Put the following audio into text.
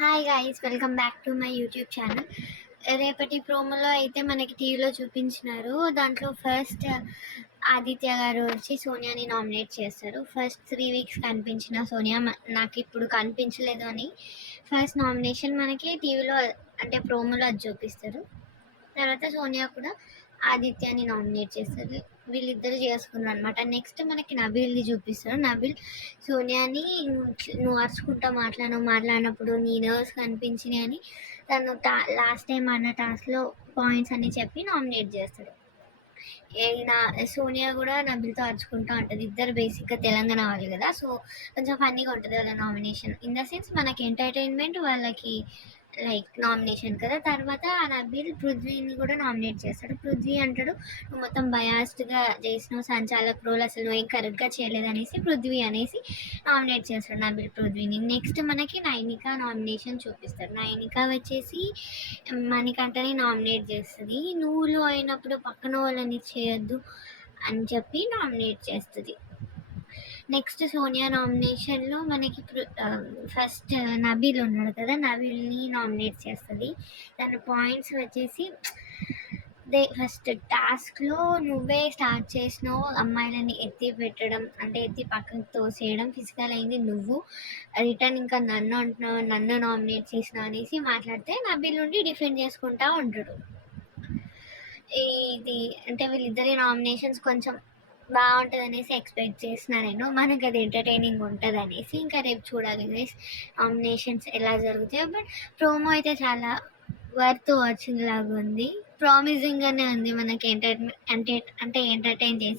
Hi guys, welcome back to my YouTube channel. రేపటి ప్రోమోలో అయితే మనకి టీవీలో చూపించినారు. దాంట్లో ఫస్ట్ ఆదిత్య గారు వచ్చి సోనియాని నామినేట్ చేస్తారు. ఫస్ట్ 3 వీక్స్ కనిపించిన సోనియా నాకు ఇప్పుడు కనిపించలేదు అని ఫస్ట్ నామినేషన్ మనకి టీవీలో అంటే ప్రోమోలో అది చూపిస్తారు. తర్వాత సోనియా కూడా ఆదిత్యని నామినేట్ చేస్తారు. వీళ్ళిద్దరు చేసుకున్నారు అనమాట. నెక్స్ట్ మనకి నబీల్ని చూపిస్తారు. నబీల్ సోనియాని నువ్వు అరుచుకుంటా మాట్లాడినప్పుడు నీ నర్వ్స్ కనిపించినాయి అని తను లాస్ట్ టైం అన్న టాస్క్లో పాయింట్స్ అన్ని చెప్పి నామినేట్ చేస్తాడు. సోనియా కూడా నబీల్తో అరుచుకుంటూ ఉంటుంది. ఇద్దరు బేసిక్గా తెలంగాణ వాళ్ళు కదా, సో కొంచెం ఫన్నీగా ఉంటుంది వాళ్ళ నామినేషన్. ఇన్ ద సెన్స్ మనకి ఎంటర్టైన్మెంట్, వాళ్ళకి లైక్ నామినేషన్ కదా. తర్వాత ఆ నబీల్ పృథ్వీని కూడా నామినేట్ చేస్తాడు. పృథ్వీ అంటాడు, నువ్వు మొత్తం బయాస్డ్గా చేసినావు, సంచాలక్ రోల్ అసలు నువ్వు ఏం కరెక్ట్గా చేయలేదు అనేసి పృథ్వీ అనేసి నామినేట్ చేస్తాడు నబీల్ పృథ్వీని. నెక్స్ట్ మనకి నైనిక నామినేషన్ చూపిస్తారు. నైనిక వచ్చేసి మణికంఠని నామినేట్ చేస్తుంది. నువ్వులో అయినప్పుడు పక్కన వాళ్ళని చేయొద్దు అని చెప్పి నామినేట్ చేస్తుంది. నెక్స్ట్ సోనియా నామినేషన్లో మనకి ఫస్ట్ నబీల్ ఉన్నాడు కదా, నబీల్ని నామినేట్ చేస్తుంది. దాని పాయింట్స్ వచ్చేసి ఫస్ట్ టాస్క్లో నువ్వే స్టార్ట్ చేసినావు అమ్మాయిలని ఎత్తి పెట్టడం, అంటే ఎత్తి పక్కకు తోసేయడం, ఫిజికల్ అయింది నువ్వు, రిటర్న్ ఇంకా నన్ను అంటున్నావు, నన్ను నామినేట్ చేసినావు అనేసి మాట్లాడితే నబీల్ నుండి డిఫెండ్ చేసుకుంటా ఉంటాడు. ఇది అంటే వీళ్ళిద్దరి నామినేషన్స్ కొంచెం బాగుంటుంది అనేసి ఎక్స్పెక్ట్ చేసిన నేను. మనకు అది ఎంటర్టైనింగ్ ఉంటుంది అనేసి ఇంకా రేపు చూడాలి నామినేషన్స్ ఎలా జరుగుతాయో. బట్ ప్రోమో అయితే చాలా వర్త్ వాచింగ్ లాగా ఉంది, ప్రామిజింగ్గానే ఉంది మనకి అంటే ఎంటర్టైన్ చేసి.